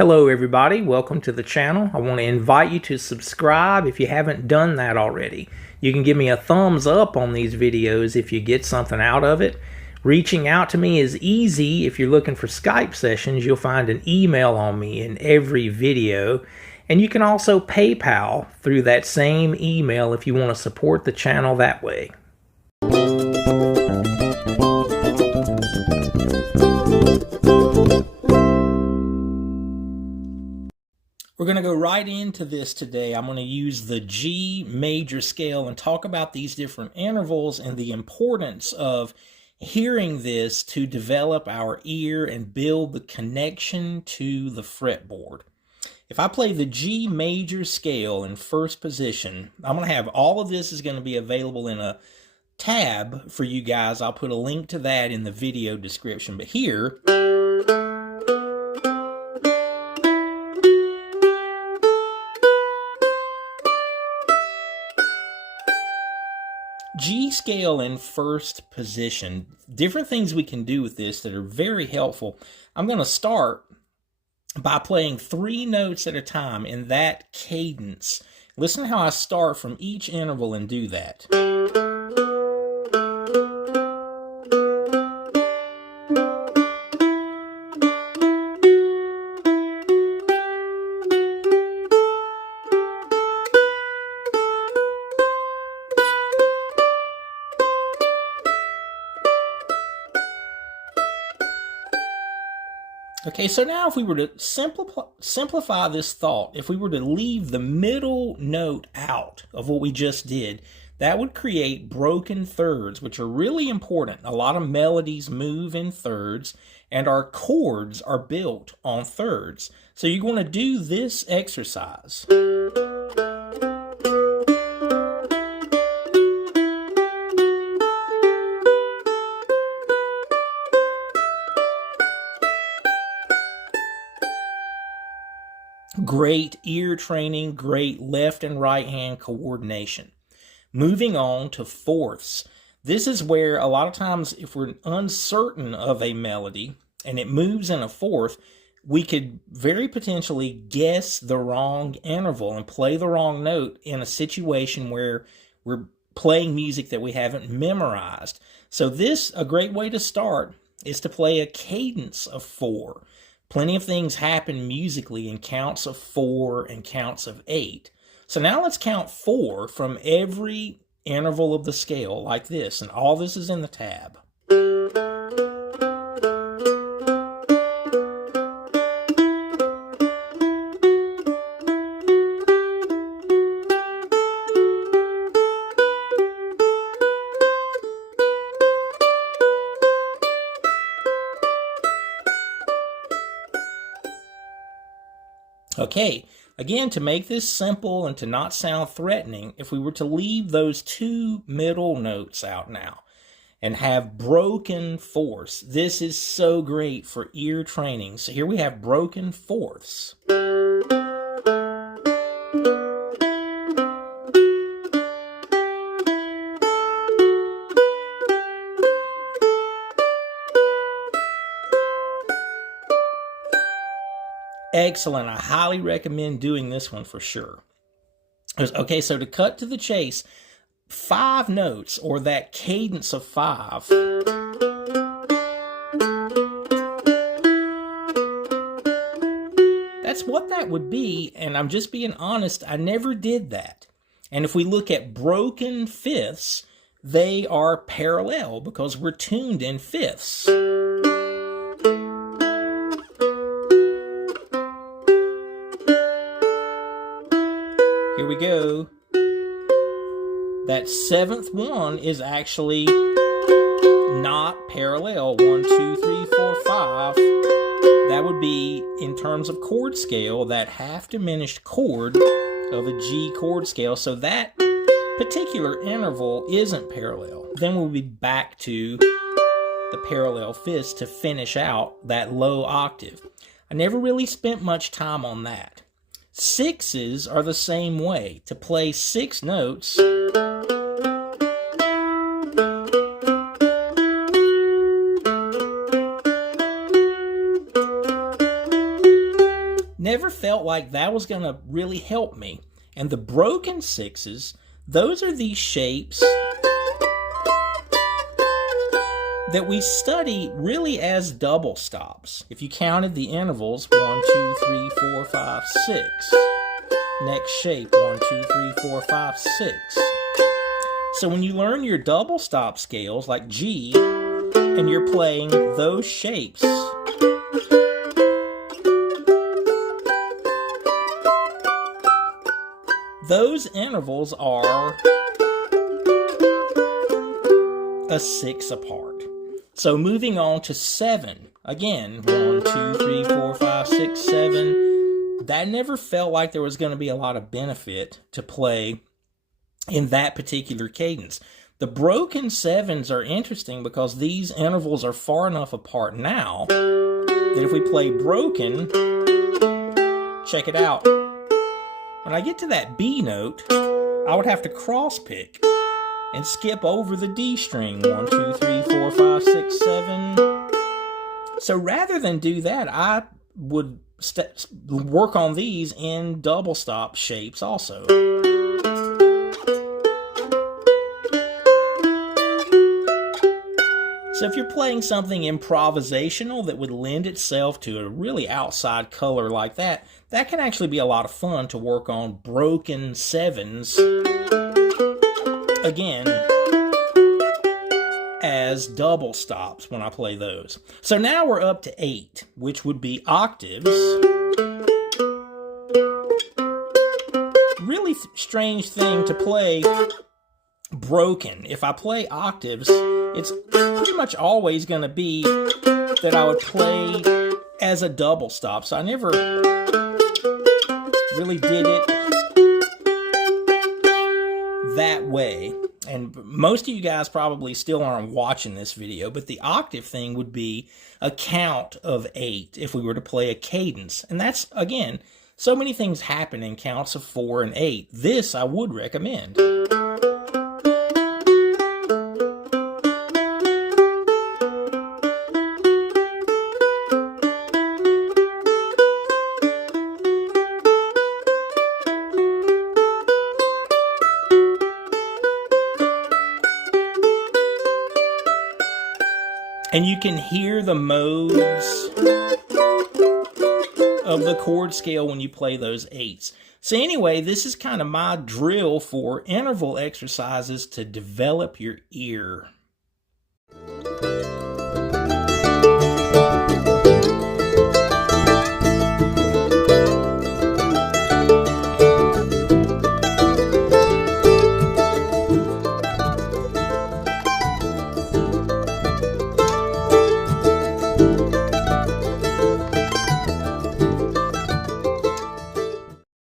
Hello everybody, welcome to the channel. I want to invite you to subscribe if you haven't done that already. You can give me a thumbs up on these videos if you get something out of it. Reaching out to me is easy. If you're looking for Skype sessions, you'll find an email on me in every video. And you can also PayPal through that same email if you want to support the channel that way. We're going to go right into this today. I'm going to use the G major scale and talk about these different intervals and the importance of hearing this to develop our ear and build the connection to the fretboard. If I play the G major scale in first position, I'm going to have all of this is going to be available in a tab for you guys. I'll put a link to that in the video description. But here, G scale in first position, different things we can do with this that are very helpful. I'm going to start by playing 3 notes at a time in that cadence. Listen to how I start from each interval and do that. Okay, so now if we were to simplify this thought, if we were to leave the middle note out of what we just did, that would create broken thirds, which are really important. A lot of melodies move in thirds, and our chords are built on thirds. So you're going to do this exercise. Great ear training, great left and right hand coordination. Moving on to fourths. This is where a lot of times if we're uncertain of a melody and it moves in a fourth, we could very potentially guess the wrong interval and play the wrong note in a situation where we're playing music that we haven't memorized. So a great way to start is to play a cadence of 4. Plenty of things happen musically in counts of 4 and counts of 8. So now let's count 4 from every interval of the scale like this, and all this is in the tab. Okay, again, to make this simple and to not sound threatening, if we were to leave those 2 middle notes out now and have broken fourths, this is so great for ear training. So here we have broken fourths. Excellent. I highly recommend doing this one for sure. Okay, so to cut to the chase, 5 notes, or that cadence of 5. That's what that would be, and I'm just being honest, I never did that. And if we look at broken fifths, they are parallel because we're tuned in fifths. Here we go. That 7th one is actually not parallel. 1, 2, 3, 4, 5. That would be, in terms of chord scale, that half diminished chord of a G chord scale. So that particular interval isn't parallel. Then we'll be back to the parallel fifths to finish out that low octave. I never really spent much time on that. 6s are the same way. To play 6 notes, never felt like that was going to really help me. And the broken sixes, those are these shapes that we study really as double stops. If you counted the intervals, 1, 2, 3, 4, 5, 6. Next shape, 1, 2, 3, 4, 5, 6. So when you learn your double stop scales like G, and you're playing those shapes, those intervals are a 6 apart. So moving on to 7. Again, 1, 2, 3, 4, 5, 6, 7. That never felt like there was going to be a lot of benefit to play in that particular cadence. The broken 7s are interesting because these intervals are far enough apart now that if we play broken, check it out. When I get to that B note, I would have to cross pick and skip over the D string. 1, 2, 3, 4, 5, 6, 7. So rather than do that, I would work on these in double stop shapes also. So if you're playing something improvisational that would lend itself to a really outside color like that, that can actually be a lot of fun to work on broken 7s, again, as double stops when I play those. So now we're up to 8, which would be octaves. Really strange thing to play broken. If I play octaves, it's pretty much always going to be that I would play as a double stop. So I never really did it that way. And most of you guys probably still aren't watching this video, but the octave thing would be a count of 8 if we were to play a cadence. And that's, again, so many things happen in counts of 4 and 8. This I would recommend. And you can hear the modes of the chord scale when you play those 8s. So anyway, this is kind of my drill for interval exercises to develop your ear.